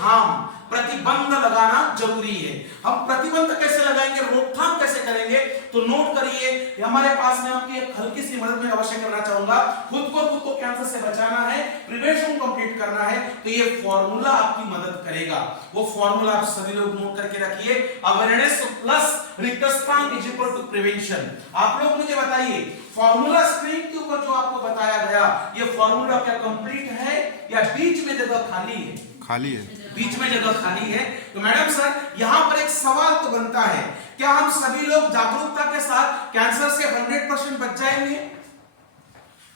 रोकथाम, प्रतिबंध लगाना जरूरी है। हम प्रतिबंध कैसे लगाएंगे, रोकथाम कैसे करेंगे, तो नोट करिए हमारे पास में आपकी एक हल्की सी मदद में अवश्य करना चाहूंगा। खुद को कैंसर से बचाना है, प्रिवेंशन कंप्लीट करना है, तो ये फॉर्मूला आपकी मदद करेगा। वो फॉर्मूला आप सभी लोग नोट करके रखिए, अवेयरनेस प्लस रिकस्टान इज इक्वल टू प्रिवेंशन। आप लोग मुझे बताइए फॉर्मूला स्क्रीन के ऊपर जो आपको बताया गया, ये फॉर्मूला क्या कंप्लीट है या बीच में जगह खाली है? खाली है, बीच में जगह खाली है। तो मैडम सर यहां पर एक सवाल तो बनता है, क्या हम सभी लोग जागरूकता के साथ कैंसर से 100% बच जाएंगे?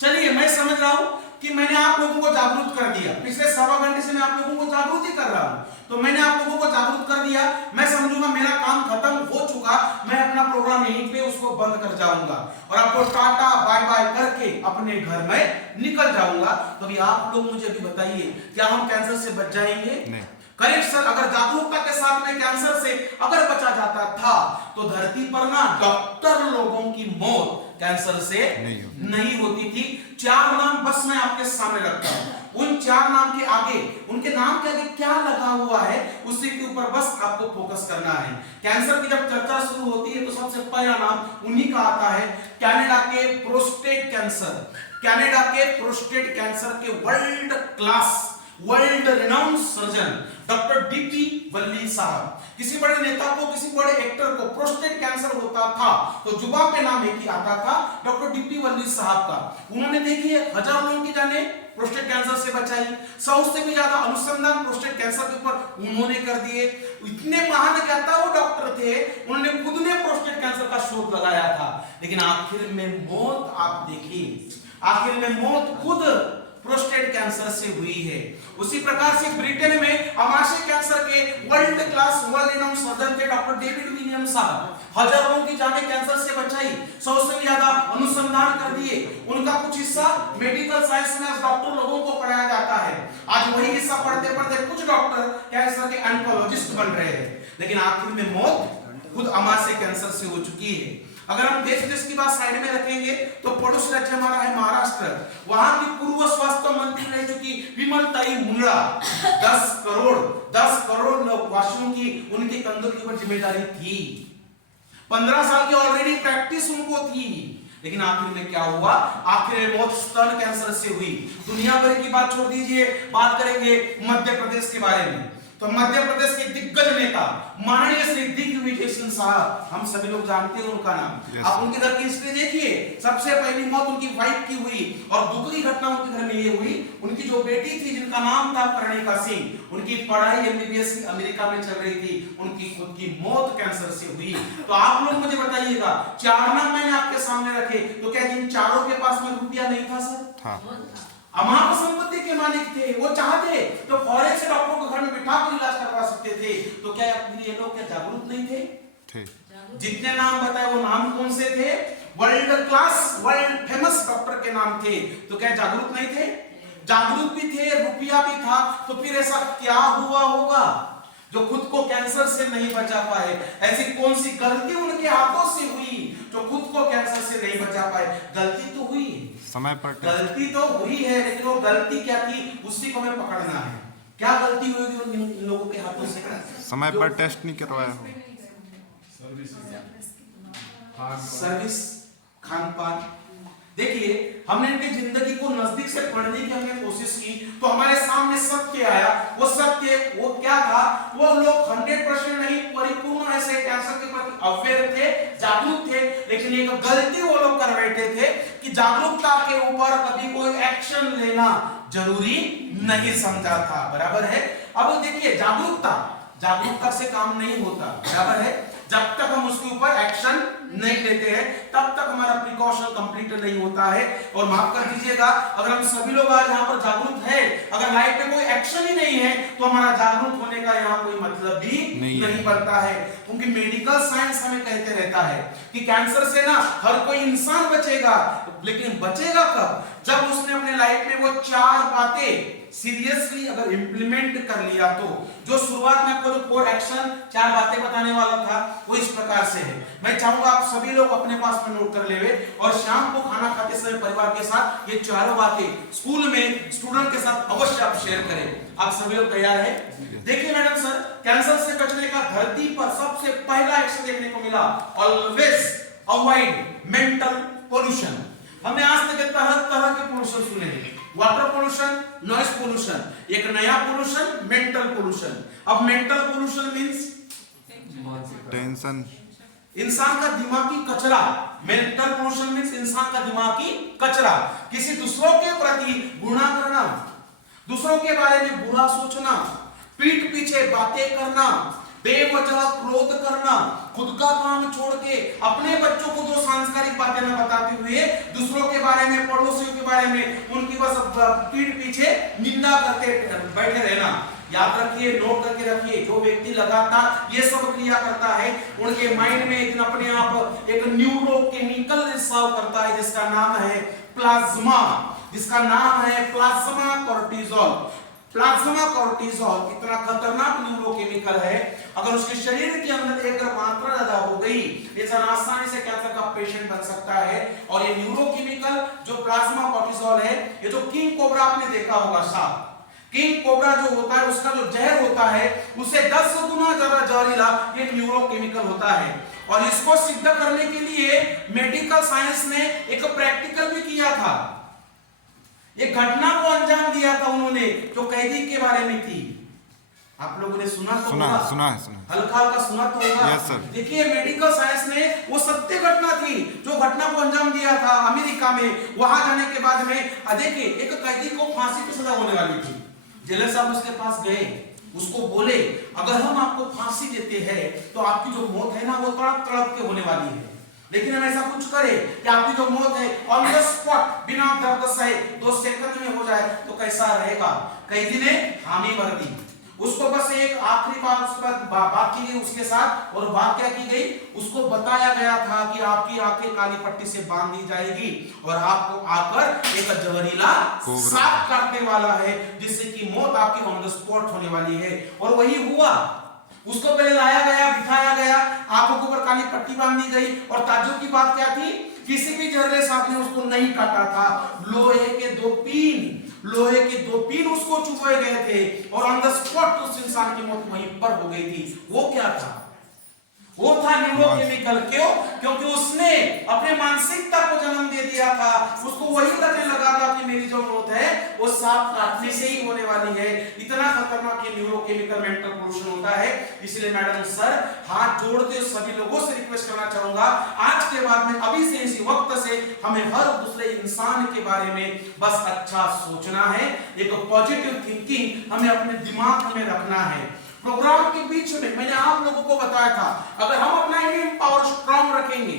चलिए मैं समझ रहा हूं कि मैंने आप लोगों को जागरूक कर दिया, पिछले सवा घंटे से मैं आप लोगों को जागरूक ही कर रहा हूं, तो मैंने आप लोगों को जागरूक कर दिया, मैं समझूंगा मेरा काम खत्म हो चुका, मैं अपना प्रोग्राम यहीं पे उसको बंद कर जाऊंगा और आपको टाटा बाय बाय करके अपने घर में निकल जाऊंगा। तो भी आप लोग मुझे अभी बताइए, क्या हम कैंसर से बच जाएंगे? नहीं। करेक्ट सर, अगर जागरूकता के साथ में कैंसर से अगर बचा जाता था तो धरती पर ना डॉक्टर लोगों की मौत कैंसर से नहीं होती थी। 4 नाम बस मैं आपके सामने रखता हूं, उन 4 नाम के आगे, उनके नाम के आगे क्या लगा हुआ है उसी के ऊपर बस आपको फोकस करना है। कैंसर की जब चर्चा शुरू होती है तो सबसे पहला नाम उन्हीं का आता है, कनाडा के प्रोस्टेट कैंसर। कनाडा के प्रोस्टेट कैंसर के world class, world renowned surgeon doctor DP Valli साहब। किसी बड़े नेता को, किसी बड़े एक्टर को प्रोस्टेट कैंसर होता था तो जुबान पे नाम एक ही आता था, डॉक्टर डीपी वल्ली साहब का। उन्होंने देखिए हजार लोगों की जाने प्रोस्टेट कैंसर से बचाई, 100 से भी ज्यादा अनुसंधान प्रोस्टेट कैंसर के ऊपर उन्होंने कर दिए। इतने महान ज्ञाता वो डॉक्टर थे, उन्होंने खुद ने प्रोस्टेट कैंसर का शोध लगाया था, लेकिन आखिर में मौत आप देखिए, आखिर में मौत खुद प्रोस्टेट कैंसर से हुई है। उसी प्रकार से ब्रिटेन में आमाशय कैंसर के world class, world renowned surgeon थे डॉक्टर डेविड विलियम साहब। हजारों की जानें कैंसर से बचाई, 100 से भी ज्यादा अनुसंधान कर दिए। उनका कुछ हिस्सा मेडिकल साइंस में डॉक्टर लोगों को पढ़ाया जाता है। आज वही हिस्सा पढ़ते पढ़ते कुछ डॉक्टर कैंसर के ऑन्कोलॉजिस्ट बन रहे हैं, लेकिन आखिर में मौत खुद आमाशय कैंसर से हो चुकी है। अगर हम देश की बात साइड में रखेंगे तो पड़ोस राज्य हमारा है महाराष्ट्र, वहां की पूर्व स्वास्थ्य मंत्री रह चुकी विमलताई मुंडा 10 करोड़ वासियों की उनके कंधों के ऊपर जिम्मेदारी थी। 15 साल की ऑलरेडी प्रैक्टिस उनको थी, लेकिन आखिर में क्या हुआ, आखिर में मौत स्तन कैंसर से हुई। दुनिया भर की बात छोड़ दीजिए, बात करेंगे मध्य प्रदेश के बारे में। तो मध्य प्रदेश के दिग्गज नेता माननीय श्री दिग्विजय सिंह साहब, हम सभी लोग जानते हैं उनका नाम। आप उनके घर की हिस्ट्री देखिए, सबसे पहली मौत उनकी वाइफ की हुई और दुख की घटना उनके घर में ये हुई, उनकी जो बेटी थी जिनका नाम था कर्णिका सिंह, उनकी पढ़ाई एमबीबीएस की अमेरिका में चल रही थी, उनकी खुद की मौत कैंसर से हुई। तो आप लोग मुझे बताइएगा, 4 नाम मैंने आपके सामने रखे, तो क्या इन चारों के पास में रुपया नहीं था सर? अमाप संपत्ति के मालिक थे, वो चाहते तो फौरन से डॉक्टरों को घर में बिठा कर इलाज करवा सकते थे। तो क्या ये लोग क्या जागरूक नहीं थे? जितने नाम बताए वो नाम कौन से थे? World class, world famous doctor के नाम थे। तो क्या जागरूक नहीं थे? जागरूक भी थे, रुपया भी था। तो फिर ऐसा क्या हुआ होगा जो खुद को कैंसर से नहीं बचा पाए? ऐसी कौन सी गलती उनके हाथों से हुई जो खुद को कैंसर से नहीं बचा पाए? गलती तो हुई, समय पर गलती तो हुई है, लेकिन वो गलती क्या थी उसी को हमें पकड़ना है। क्या गलती हुई उन लोगों के हाथों से? समय पर टेस्ट नहीं करवाया हो, सर्विस, खान पान। देखिए हमने इनकी जिंदगी को नजदीक से पढ़ने की हमने कोशिश की तो हमारे सामने सत्य आया। वो सत्य वो क्या था? वो लोग 100% नहीं, परिपूर्ण ऐसे कैंसर के प्रति अवेयर थे, जागरूक थे, लेकिन एक गलती वो लोग कर बैठे थे कि जागरूकता के ऊपर कभी कोई एक्शन लेना जरूरी नहीं समझा था। बराबर है? अब देखिए जागरूकता से काम नहीं होता, बराबर है? जब तक हम उसके ऊपर एक्शन नहीं लेते हैं तब तक हमारा प्रिकॉशन कंप्लीट नहीं होता है। और माफ कर दीजिएगा, अगर हम सभी लोग आज यहाँ पर जागरूक हैं, अगर लाइफ में कोई एक्शन ही नहीं है तो हमारा जागरूक होने का यहाँ कोई मतलब भी नहीं बनता है। क्योंकि मेडिकल साइंस हमें कहते रहता है कि कैंसर से ना हर कोई इंसान बचेगा, लेकिन बचेगा कब? जब उसने अपने लाइफ में वो 4 बातें सीरियसली अगर इंप्लीमेंट कर लिया। तो जो शुरुआत में आपको 4 एक्शन 4 बातें बताने वाला था वो इस प्रकार से है। मैं चाहूंगा आप आप सभी लोग अपने पास में नोट कर लेवे और शाम को खाना खाते समय परिवार के साथ ये चारों बातें स्कूल में स्टूडेंट के साथ अवश्य आप शेयर करें। आप सभी लोग तैयार हैं? देखिए मैडम सर, कैंसर से बचने का धरती पर सबसे पहला एक्शन देखने को मिला, ऑलवेज अवॉइड मेंटल पोल्यूशन। हमने आज तक तरह तरह के पोल्यूशन सुने हैं, वाटर पोल्यूशन, नॉइज पोल्यूशन, एक नया पोल्यूशन मेंटल पोल्यूशन। अब मेंटल पोल्यूशन मींस टेंशन, इंसान का दिमागी कचरा। मेंटल पोल्यूशन मींस इंसान का दिमागी कचरा, किसी दूसरों के प्रति गुनाह करना, दूसरों के बारे में बुरा सोचना, पीठ पीछे बातें करना, बेवजह क्रोध करना, खुद का काम छोड़ के अपने बच्चों को दो सांस्कृतिक बातें न बताते हुए दूसरों के बारे में, पड़ोसियों के बारे में उनकी बस पीठ पीछे निंदा करते बैठे रहना। याद रखिए, नोट करके रखिए, जो व्यक्ति लगातार ये सब क्रिया करता है उनके माइंड में एक अपने आप एक न्यूरोकेमिकल रिसाव करता है जिसका नाम है प्लाज्मा, जिसका नाम है प्लाज्मा कोर्टिसोल। प्लाज्मा कोर्टिसोल इतना खतरनाक न्यूरोकेमिकल है, अगर उसके शरीर के अंदर एक मात्रा ज्यादा हो गई, इंसान आसानी से कैंसर का पेशेंट बन सकता है। और ये न्यूरोकेमिकल जो प्लाज्मा कोर्टिसोल है, ये जो किंग कोबरा आपने देखा होगा, सांप किंग कोबरा जो होता है उसका जो जहर होता है उससे 10 गुना ज्यादा जहरीला ये न्यूरोकेमिकल होता है। और इसको सिद्ध करने के लिए मेडिकल साइंस ने एक प्रैक्टिकल भी किया था, एक घटना को अंजाम दिया था उन्होंने जो कैदी के बारे में थी। आप लोगों ने सुना तो सुना होगा, सुना हल्का हल्का सुना तो होगा। Yes sir. देखिए मेडिकल साइंस ने वो सत्य घटना थी जो घटना को अंजाम दिया था अमेरिका में। वहां जाने के बाद में देखिए एक कैदी को फांसी की सजा होने वाली थी। जेलर साहब उसके पास गए, उसको बोले अगर हम आपको फांसी देते हैं तो आपकी जो मौत है ना वो तड़प तड़प के होने वाली है, लेकिन हम ऐसा कुछ करें कि आपकी जो मौत है ऑन द स्पॉट बिना दर्द सहे 2 सेकंड में हो जाए तो कैसा रहेगा। कैदी ने हामी भर दी, उसको बस एक आखिरी बार उसके बाद बात की गई उसके साथ। और बात क्या की गई, उसको बताया गया था कि आपकी आंखें काली पट्टी से बांध दी जाएगी और आपको आकर एक जहरीला सांप काटने वाला है जिससे कि मौत आपकी ऑन द स्पॉट होने वाली है। और वही हुआ, उसको पहले लाया गया, बिठाया गया, आंखों के ऊपर काली पट्टी बांध दी गई। और ताज्जुब की बात क्या थी, किसी भी जहरीले सांप ने उसको नहीं काटा था। लोहे के 2 पीन उसको चुभे गए थे और ऑन द स्पॉट उस इंसान की मौत वहीं पर हो गई थी। वो क्या था, वो था न्यूरोकेमिकल। क्यों? क्योंकि उसने अपने मानसिकता को जन्म दे दिया था, उसको वही लगने लगा था कि मेरी जो मौत है वो सांप काटने से ही होने वाली है। इतना खतरनाक ये न्यूरोकेमिकल मेंटल पोल्यूशन होता है। इसलिए मैडम सर हाथ जोड़ते सभी लोगों से रिक्वेस्ट करना चाहूंगा, आज के बाद में अभी से इसी वक्त से हमें हर दूसरे इंसान के बारे में बस अच्छा सोचना है, एक पॉजिटिव थिंकिंग हमें अपने दिमाग में रखना है। प्रोग्राम के बीच में मैंने आप लोगों को बताया था, अगर हम अपना इम्यून पावर स्ट्रांग रखेंगे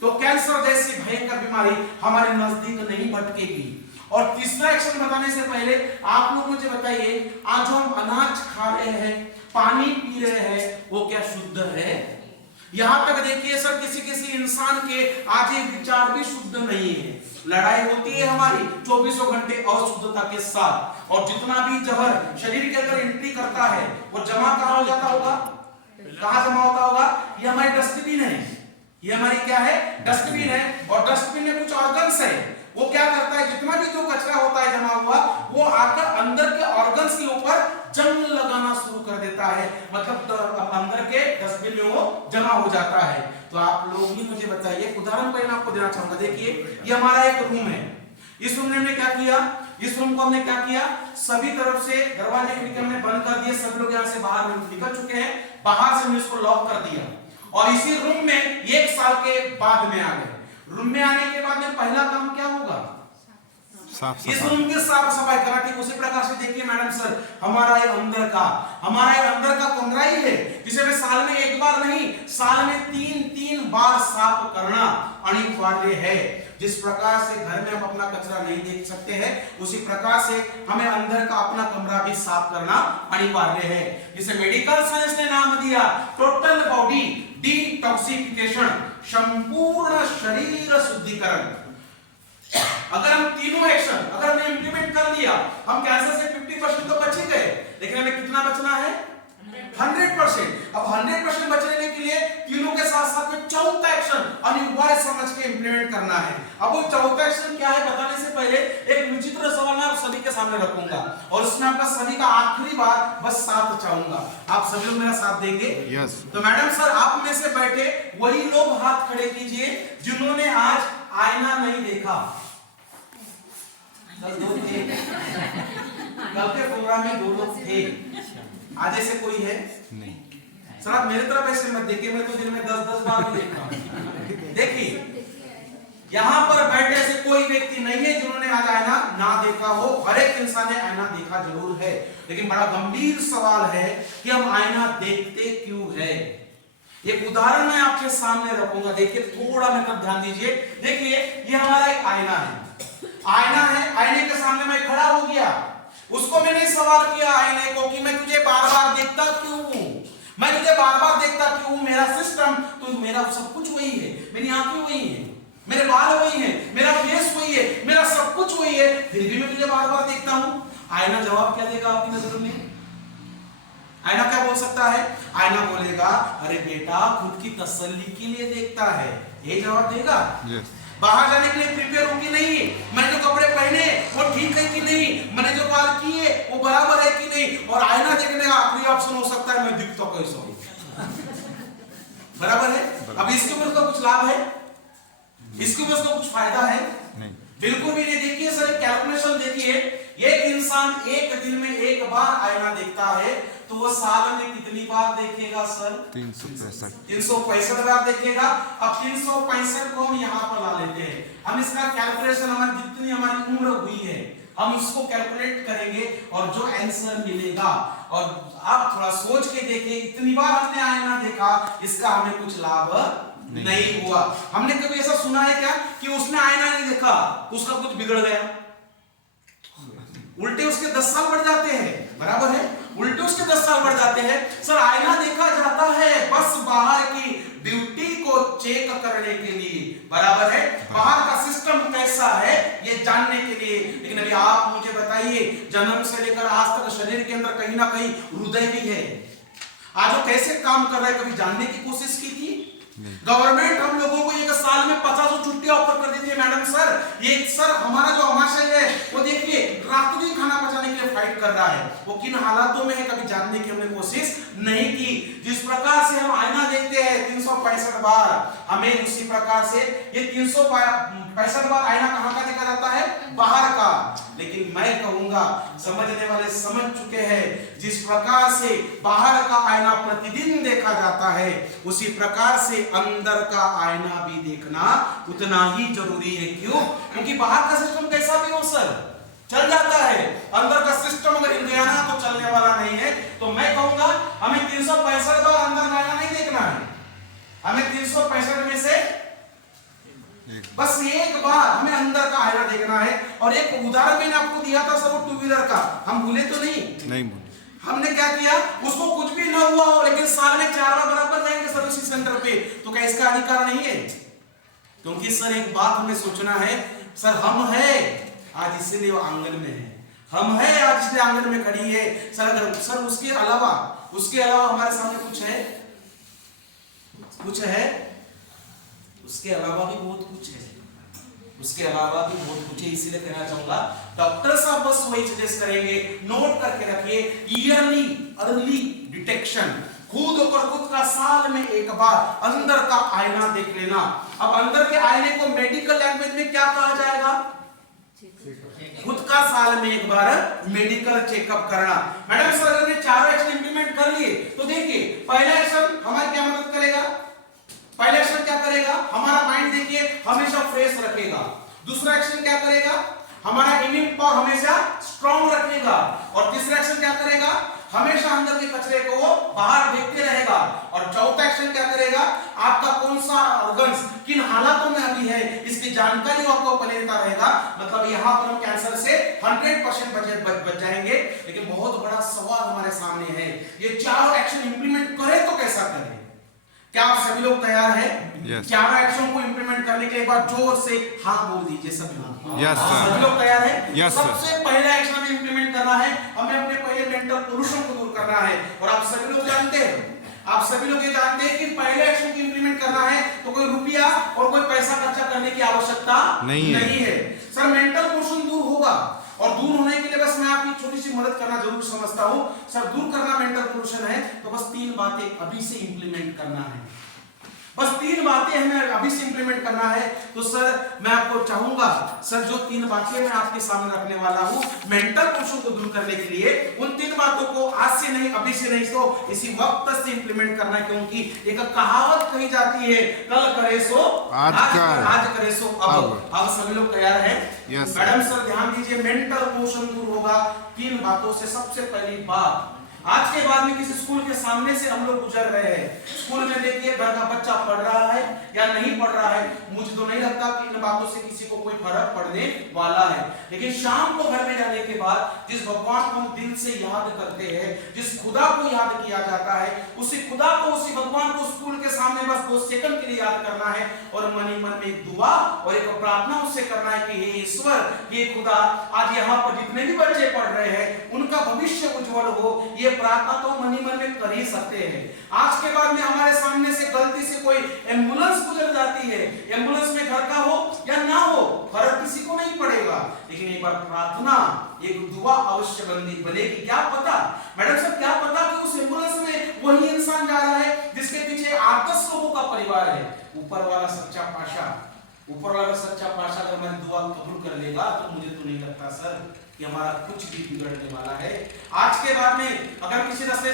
तो कैंसर जैसी भयंकर बीमारी हमारे नजदीक नहीं भटकेगी। और तीसरा एक्शन बताने से पहले आप लोग मुझे बताइए, आज हम अनाज खा रहे हैं, पानी पी रहे हैं, वो क्या शुद्ध है? यहां तक देखिए सर, किसी इंसान के आज ये विचार भी शुद्ध नहीं है। लड़ाई होती है हमारी 24 घंटे अशुद्धता के साथ, और जितना भी जहर शरीर के अंदर एंट्री करता है वो जमा कहाँ हो जाता होगा, कहाँ जमा होता होगा? ये हमारी डस्टबिन है, ये हमारी क्या है? डस्टबिन है। और डस्टबिन में कुछ ऑर्गन्स है, वो क्या करता है, जितना भी जो कचरा होता है जमा हुआ वो आकर अंदर के ऑर्गन्स के ऊपर जंग लगाना शुरू कर देता है, मतलब अंदर के डस्टबिन में वो जमा हो जाता है। तो आप लोग ही मुझे बताइए, उदाहरण पर मैं आपको देना चाहूंगा। देखिए ये हमारा एक रूम है, इस रूम ने हमने क्या किया, इस रूम को हमने क्या किया, सभी तरफ से दरवाजे खिड़की हमने बंद कर दिए, सब लोग यहाँ से बाहर निकल चुके हैं, बाहर से हमने इसको लॉक कर दिया और इसी रूम में 1 साल के बाद में आ गए। रूम में आने के बाद में पहला काम क्या होगा? इस रूम की साफ सफाई करना। ठीक उसी प्रकार से देखिए मैडम सर, हमारा ये अंदर का कमरा ही है जिसे में साल में 1 बार नहीं, साल में 3 बार साफ करना अनिवार्य है। जिस प्रकार से घर में हम अपना कचरा नहीं देख सकते हैं, उसी प्रकार से हमें अंदर का अपना कमरा भी साफ करना अनिवार्य है, जिसे मेडिकल साइंस ने नाम दिया टोटल बॉडी डिटॉक्सिफिकेशन, संपूर्ण शरीर शुद्धिकरण। अगर हम तीनों एक्शन अगर हमने इंप्लीमेंट कर लिया, हम कैंसर से 50% तो बच ही गए, लेकिन हमें कितना बचना है? 100%। अब 100% बचने के लिए तीनों के साथ साथ में चौथा एक्शन अनिवार्य समझ के इंप्लीमेंट करना है। अब वो चौथा एक्शन क्या है बताने से पहले एक विचित्र सवाल मैं आप सभी के सामने रखूंगा और उसमें आपका सभी का आखिरी बार बस साथ चाहूंगा। आप सभी लोग मेरा साथ देंगे? यस। तो मैडम सर आप में से बैठे वही लोग हाथ खड़े कीजिए जिन्होंने आज आईना नहीं देखा। कल के प्रोग्राम में 2 लोग थे, आज ऐसे कोई है नहीं। सर आप मेरे तरफ ऐसे मत देखिए, मैं तो दिन में 10-10 बार भी देखता हूं। देखिए यहाँ पर बैठे ऐसे कोई व्यक्ति नहीं है जिन्होंने आज आईना ना देखा हो। हर एक इंसान ने आईना देखा जरूर है, लेकिन बड़ा गंभीर सवाल है कि हम आईना देखते क्यों है। एक उदाहरण मैं आपके सामने रखूंगा, देखिए थोड़ा मेरे तरफ ध्यान दीजिए। देखिए ये हमारा एक आईना है, आईना है, आईने के सामने मैं खड़ा हो गया, उसको मैंने सवाल किया आईने को कि मैं तुझे बार बार देखता क्यों हूं, मैं तुझे बार बार देखता क्यों हूं, मेरा सिस्टम तो मेरा सब कुछ वही है, मेरी आंखें वही है, मेरे बाल वही है, मेरा फेस वही है, मेरा सब कुछ वही है, फिर भी मैं तुझे बार बार देखता हूं। आईना जवाब क्या देगा आपकी नजर में? आईना क्या बोल सकता है? आईना बोलेगा अरे बेटा खुद की तसल्ली के लिए देखता है, ये जवाब देगा। यस। बाहर जाने के लिए प्रिपेयर हूं कि नहीं, मैंने जो कपड़े पहने वो ठीक है कि नहीं, मैंने जो बाल किए वो बराबर है कि नहीं। और आईना देखने का आखिरी ऑप्शन हो सकता है मैं दिखता कैसा हूं। बराबर है। अब इसके ऊपर तो कुछ लाभ है, इसके ऊपर तो कुछ फायदा है नहीं, बिल्कुल भी नहीं। देखिए सर कैलकुलेशन देखिए, एक इंसान एक दिन में एक बार आईना देखता है तो वो साल में कितनी बार देखेगा सर? 365 बार देखेगा। अब 365 को हम यहाँ पर ला लेते हैं, हम इसका कैलकुलेशन हमारी जितनी हमारी उम्र हुई है हम इसको कैलकुलेट करेंगे और जो आंसर मिलेगा, और आप थोड़ा सोच के देखिए इतनी बार हमने आईना देखा इसका हमें कुछ लाभ नहीं हुआ। हमने कभी ऐसा सुना है क्या कि उसने आईना नहीं देखा उसका कुछ बिगड़ गया? उल्टे उसके 10 साल बढ़ जाते हैं, बराबर है, उल्टे उसके 10 साल बढ़ जाते हैं। सर आईना देखा जाता है बस बाहर की ब्यूटी को चेक करने के लिए, बराबर है, बाहर का सिस्टम कैसा है ये जानने के लिए। लेकिन अभी आप मुझे बताइए जन्म से लेकर आज तक शरीर के अंदर कहीं ना कहीं हृदय भी है, आज वो कैसे काम कर रहा है कभी जानने की कोशिश की थी? गवर्नमेंट हम लोगों को एक साल में 50 छुट्टियां ऑफर कर देती है मैडम सर। ये सर हमारा जो महाशय है वो देखिए रात दिन खाना पचाने के लिए फाइट कर रहा है, वो किन हालातों में है कभी जानने की हमने कोशिश नहीं की। जिस प्रकार से हम आईना देखते हैं 365 बार, हमें उसी प्रकार से ये 365 बार आईना कहां का देखा जाता है? बाहर का। लेकिन मैं कहूंगा समझने वाले समझ चुके हैं, जिस प्रकार से बाहर का आईना प्रतिदिन देखा जाता है उसी प्रकार से अंदर का आईना भी देखना उतना ही जरूरी है। क्यों? क्योंकि बाहर का सिस्टम कैसा भी हो सर चल जाता है, अंदर का सिस्टम अगर हिल गया ना तो चलने वाला नहीं है। तो मैं कहूंगा हमें 365 बार अंदर का आईना नहीं देखना है, हमें 365 में से बस एक बार हमें अंदर का आईना देखना है। और एक उदाहरण मैंने आपको दिया था सर वो 2 व्हीलर का, हम भूले तो नहीं? हमने क्या किया, उसको कुछ भी ना हुआ हो लेकिन साल में 4 बार बराबर जाएंगे सर्विसिंग सेंटर पे, तो क्या इसका अधिकार नहीं है? क्योंकि सर एक बात हमें सोचना है, सर हम है आज इसलिए वो आंगन में है, हम है आज इसलिए आंगन में खड़ी है सर। अगर सर उसके अलावा हमारे सामने कुछ है, उसके अलावा भी बहुत कुछ है, उसके अलावा भी बहुत कुछ है। इसीलिए कहना चाहूंगा डॉक्टर साहब बस वही सजेस्ट करेंगे, नोट करके रखिए, ईयरली अर्ली डिटेक्शन, खुद का साल में एक बार अंदर का आईना देख लेना। अब अंदर के आईने को मेडिकल लैंग्वेज में क्या कहा जाएगा? खुद का साल में एक बार मेडिकल चेकअप करना। मैडम सर अगर ये 4 एक्शन इंप्लीमेंट कर लिए तो देखिए पहला एक्शन हमारी क्या मदद करेगा? पहला एक्शन क्या करेगा? हमारा माइंड देखिए हमेशा फ्रेश रखेगा। दूसरा एक्शन क्या करेगा? हमारा इम्यून पावर हमेशा स्ट्रांग रखेगा। और तीसरा एक्शन क्या करेगा? हमेशा अंदर के कचरे को बाहर देखते रहेगा। और चौथा एक्शन क्या करेगा? आपका कौन सा ऑर्गन्स किन हालातों में अभी है इसकी जानकारी आपको पहले देता रहेगा। मतलब यहाँ पर हम कैंसर से 100% बच जाएंगे। लेकिन बहुत बड़ा सवाल हमारे सामने है, ये चारों एक्शन इंप्लीमेंट करें तो कैसा करें? क्या आप सभी लोग तैयार हैं? चारों एक्शन को इंप्लीमेंट करने के एक बार जोर से हाँ बोल दीजिए सभी लोग। सभी लोग तैयार हैं? सबसे पहला एक्शन हमें इंप्लीमेंट करना है, हमें अपने पहले मेंटल पोल्यूशन को दूर करना है। और आप सभी लोग जानते हैं आप सभी लोग ये जानते हैं कि पहले एक्शन को इंप्लीमेंट करना है तो कोई रुपया और कोई पैसा खर्चा करने की आवश्यकता नहीं है। सर मेंटल पोर्शन दूर होगा और दूर होने के लिए बस मैं आपकी छोटी सी मदद करना जरूर समझता हूं। सर दूर करना मेंटल पोर्शन है तो बस 3 बातें अभी से इंप्लीमेंट करना है, बस 3 बातें हमें अभी से इंप्लीमेंट करना है। तो सर मैं आपको चाहूंगा सर जो 3 बातें मैं आपके सामने रखने वाला हूं मेंटल पोर्शन को दूर करने के लिए, उन 3 बातों को आज से नहीं, अभी से नहीं, तो इसी वक्त से इंप्लीमेंट करना है। क्योंकि एक कहावत कही जाती है, कल करे सो आज करे सो अब सभी लोग तैयार हैं? यस मैडम सर ध्यान दीजिए, मेंटल पोर्शन दूर होगा 3 बातों से। सबसे पहली बात, आज के बाद में किसी स्कूल के सामने से हम लोग गुजर रहे हैं, स्कूल में देखिए घर का बच्चा पढ़ रहा है या नहीं पढ़ रहा है, मुझे तो नहीं लगता कि इन बातों से किसी को कोई फर्क पड़ने वाला है। लेकिन शाम को घर में जाने के बाद जिस भगवान को हम दिल से याद करते हैं, जिस खुदा को याद किया जाता है, उसी खुदा को, उसी भगवान को स्कूल के सामने बस 2 सेकंड के लिए याद करना है और मन ही मन में एक दुआ और एक प्रार्थना उससे करना है कि हे ईश्वर, ये खुदा, आज यहाँ पर जितने भी बच्चे पढ़ रहे हैं उनका भविष्य उज्जवल हो। ये प्रार्थना तो मन ही मन में कर ही सकते हैं। आज के बाद में हमारे सामने से गलती से कोई एम्बुलेंस गुजर जाती है, एम्बुलेंस में घर का हो या ना हो, फर्क किसी को नहीं पड़ेगा, लेकिन एक बार प्रार्थना, एक दुआ अवश्य बनेगी। क्या पता मैडम साहब, क्या पता कि उस एम्बुलेंस में वही इंसान जा रहा है जिसके पीछे 8-10 लोगों का परिवार है। ऊपर वाला सच्चा पाशा अगर हमारी दुआ कबूल कर लेगा तो मुझे तो नहीं लगता सर कि हमारा कुछ भी बिगड़ने वाला है। आज के बाद में अगर किसी रास्ते